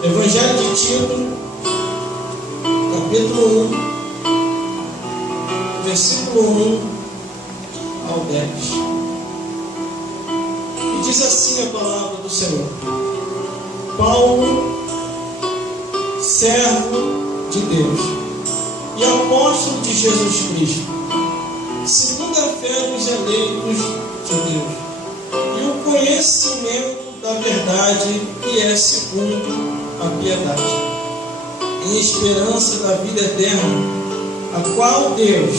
Evangelho de Tito, capítulo 1, versículo 1 ao 10. E diz assim a palavra do Senhor: Paulo, servo de Deus e apóstolo de Jesus Cristo, segundo a fé dos eleitos de Deus, e o conhecimento da verdade que é segundo a piedade, em esperança da vida eterna, a qual Deus,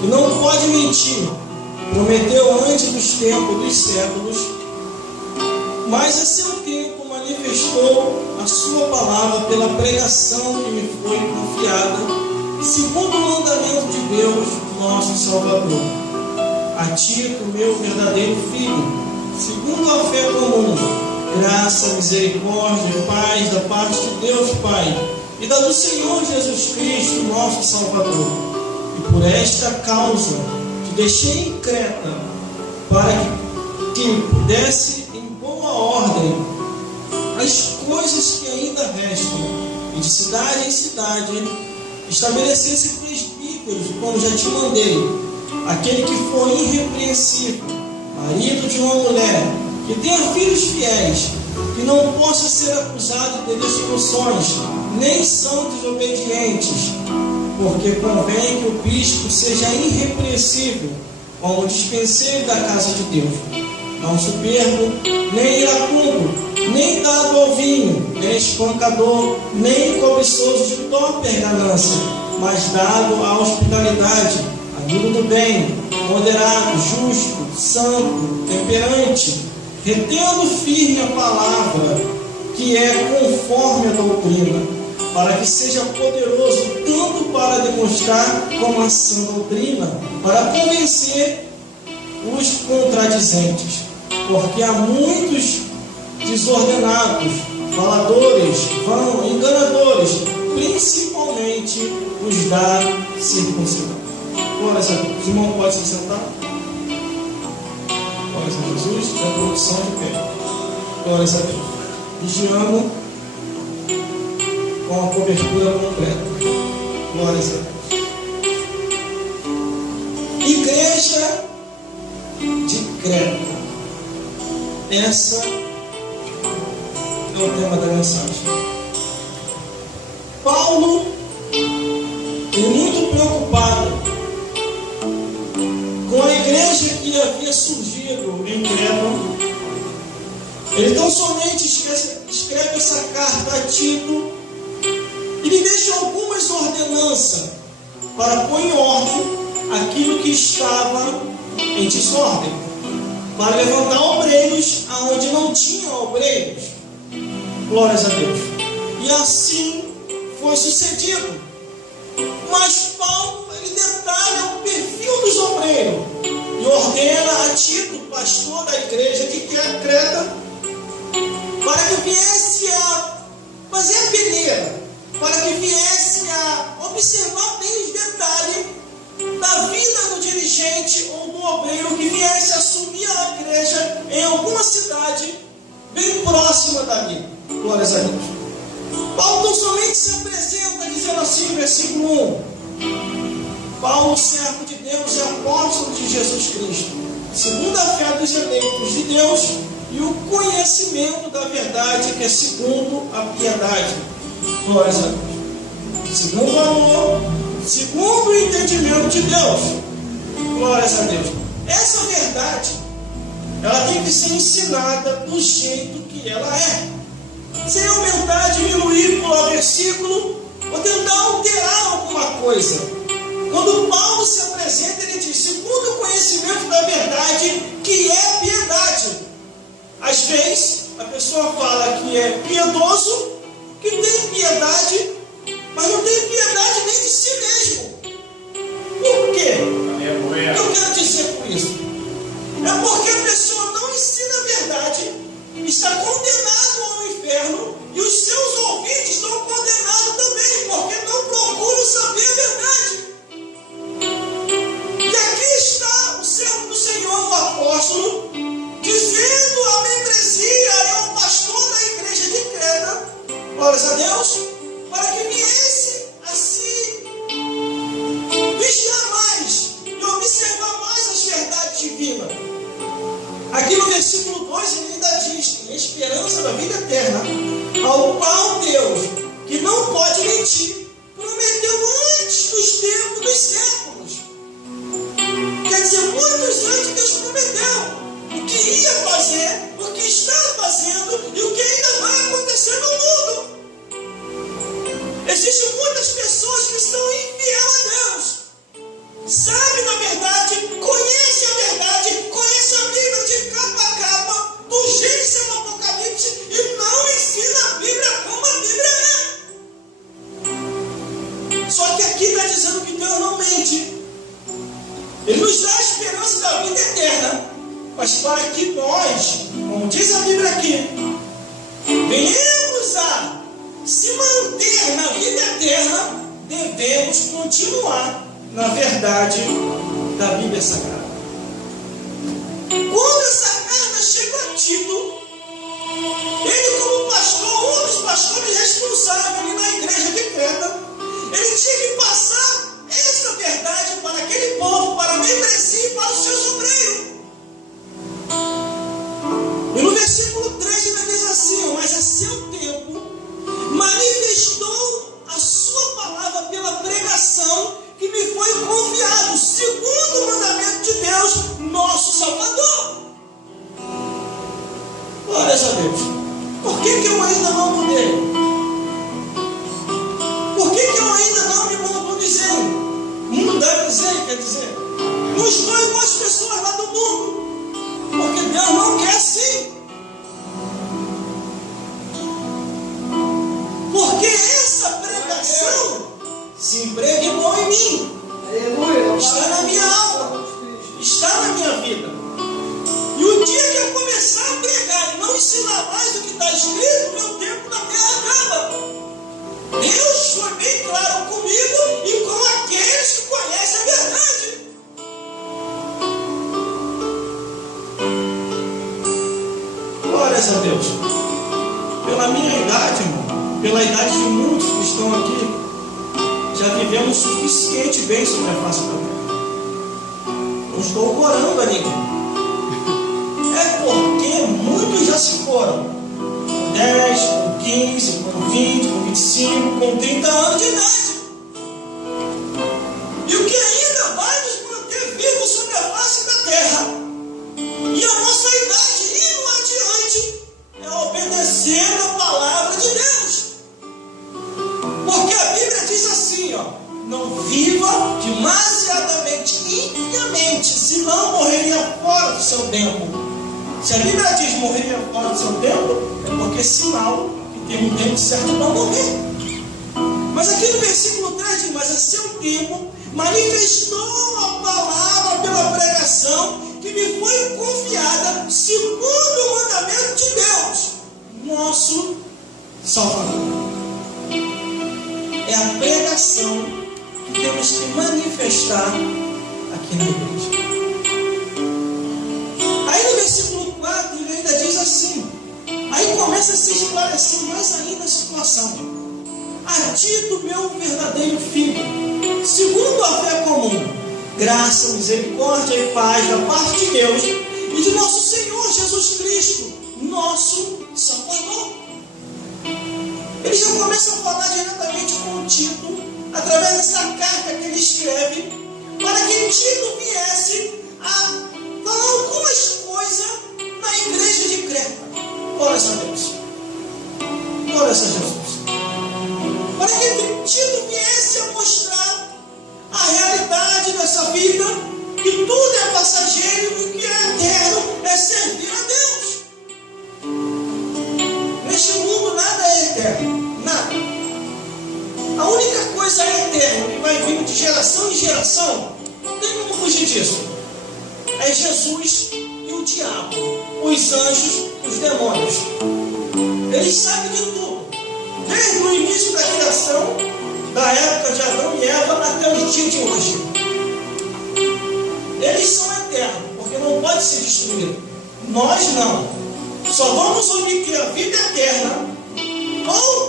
que não pode mentir, prometeu antes dos tempos dos séculos, mas a seu tempo manifestou a sua palavra pela pregação que me foi confiada, segundo o mandamento de Deus, nosso Salvador. A Tito, meu verdadeiro filho, segundo a fé comum, graça, misericórdia e paz da parte de Deus Pai e da do Senhor Jesus Cristo, nosso Salvador. E por esta causa te deixei em Creta, para que pudesse em boa ordem as coisas que ainda restam, e de cidade em cidade estabelecesse presbíteros, como já te mandei, aquele que for irrepreensível, marido de uma mulher, que tenha filhos fiéis, que não possa ser acusado de discussões, nem são desobedientes, porque convém que o bispo seja irrepreensível, como dispenseiro da casa de Deus, não soberbo, nem iracundo, nem dado ao vinho, nem espancador, nem cobiçoso de torpe ganância, mas dado à hospitalidade, amigo do bem, moderado, justo, santo, temperante, retendo firme a palavra, que é conforme a doutrina, para que seja poderoso tanto para demonstrar como a sã doutrina, para convencer os contradizentes, porque há muitos desordenados, faladores, vão, enganadores, principalmente os da circuncisão. Glórias a Deus. Os irmãos podem se sentar? Glórias a Jesus. É a produção de pé. Glórias a Deus. Vigiando com a cobertura completa. Glórias a Deus. Igreja de Creta. Essa é o tema da mensagem. Paulo, muito preocupado com a igreja que havia surgido em Creta, ele tão somente escreve essa carta a Tito e lhe deixa algumas ordenanças para pôr em ordem aquilo que estava em desordem, para levantar obreiros aonde não tinha obreiros. Glórias a Deus. E assim foi sucedido. Mas Paulo, ele detalha o perfil dos obreiros e ordena a Tito, pastor da igreja de Creta, para que viesse a fazer a peneira, para que viesse a observar bem os detalhes da vida do dirigente ou do obreiro que viesse assumir a igreja em alguma cidade bem próxima dali. Glórias a Deus. Paulo não somente se apresenta dizendo assim, versículo 1: Paulo, servo de Deus e apóstolo de Jesus Cristo, segundo a fé dos eleitos de Deus e o conhecimento da verdade que é segundo a piedade. Glórias a Deus. Segundo o amor, segundo o entendimento de Deus. Glórias a Deus. Essa verdade, ela tem que ser ensinada do jeito que ela é, sem aumentar, diminuir por versículo ou tentar alterar alguma coisa. Quando Paulo se apresenta, ele diz: segundo o conhecimento da verdade que é piedade. Às vezes a pessoa fala que é piedoso, que tem piedade, mas não tem piedade nem de si mesmo. Por quê? Eu quero dizer com isso? É porque a pessoa não ensina a verdade, está condenado ao inferno, e os seus ouvintes estão condenados também, porque não procuram saber a verdade. E aqui está o servo do Senhor, o apóstolo, dizendo à membresia e ao pastor da igreja de Creta, glórias a Deus, para que viesse a se vigiar mais e observar mais as verdades divinas. Aqui no versículo 2 ele ainda diz: em esperança da vida eterna, ao qual Deus, que não pode mentir, prometeu antes dos tempos dos séculos. Quer dizer, muitos antes Deus prometeu o que ia fazer, o que está fazendo e o que ainda vai acontecer no mundo. Existem muitas pessoas que são infiéis a Deus. Sabe da verdade, conhece a verdade, conhece a Bíblia de capa a capa, do Gênesis ao Apocalipse, e não ensina a Bíblia como a Bíblia é. Só que aqui está dizendo que Deus não mente. Ele nos dá a esperança da vida eterna, mas para que nós, como diz a Bíblia aqui, venhamos a se manter na vida eterna, devemos continuar na verdade da Bíblia Sagrada. Quando essa carta chega a Tito, ele, como pastor, um dos pastores responsáveis ali na igreja de Creta, ele tinha que passar essa verdade para aquele povo, para a membresia e para os seus obreiros. E no versículo 3 ele diz assim: mas a seu tempo manifestou a sua palavra pela pregação que me foi confiado, segundo o mandamento de Deus, nosso Salvador. Glórias a Deus. Por que eu ainda não mudei? Por que eu ainda não me mudei? Mudar, quer dizer, não estou igual as pessoas lá do mundo, porque Deus não quer assim. Porque essa pregação se impregnou em mim, está na minha alma, está na minha vida. E o dia que eu começar a pregar e não ensinar mais o que está escrito, meu tempo na terra acaba. Deus foi bem claro comigo e com aqueles que conhecem a verdade. Glórias a Deus. Pela minha idade, irmão, pela idade de muitos que estão aqui, já vivemos o suficiente bem sobre a face da terra. Não estou corando a ninguém. É porque muitos já se foram. Com 10, com 15, com 20, com 25, com 30 anos de idade. E o que ainda vai nos manter vivos sobre a face da terra, e a nossa idade indo adiante, é obedecer a palavra de Deus. Porque a Bíblia diz assim, não viva demasiadamente impiamente, senão morreria fora do seu tempo. Se a Bíblia diz morreria fora do seu tempo, é porque é sinal que tem um tempo certo para morrer. Mas aqui no versículo 3 diz: mas a seu tempo manifestou a palavra pela pregação que me foi confiada, segundo o mandamento de Deus, nosso Salvador. É a pregação que temos que manifestar aqui na igreja. Aí no versículo 4 ele ainda diz assim, aí começa a se esclarecer mais ainda a situação. A Tito, meu verdadeiro filho, segundo a fé comum, graça, misericórdia e paz da parte de Deus e de nosso Senhor Jesus Cristo, nosso Salvador. Ele já começa a falar diretamente com Tito, através dessa carta que ele escreve, para que Tito viesse a falar algumas coisas na igreja de Creta. Glórias a Deus. Glórias a Jesus. Para que Tito viesse a mostrar a realidade dessa vida, que tudo é passageiro e o que é eterno é servir a Deus. Neste mundo nada é eterno, nada. A única coisa eterna que vai vir de geração em geração, não tem como fugir disso, é Jesus e o diabo, os anjos, os demônios. Eles sabem de tudo, desde o início da criação, da época de Adão e Eva até o dia de hoje. Eles são eternos, porque não pode ser destruído. Nós não. Só vamos obter a vida eterna ou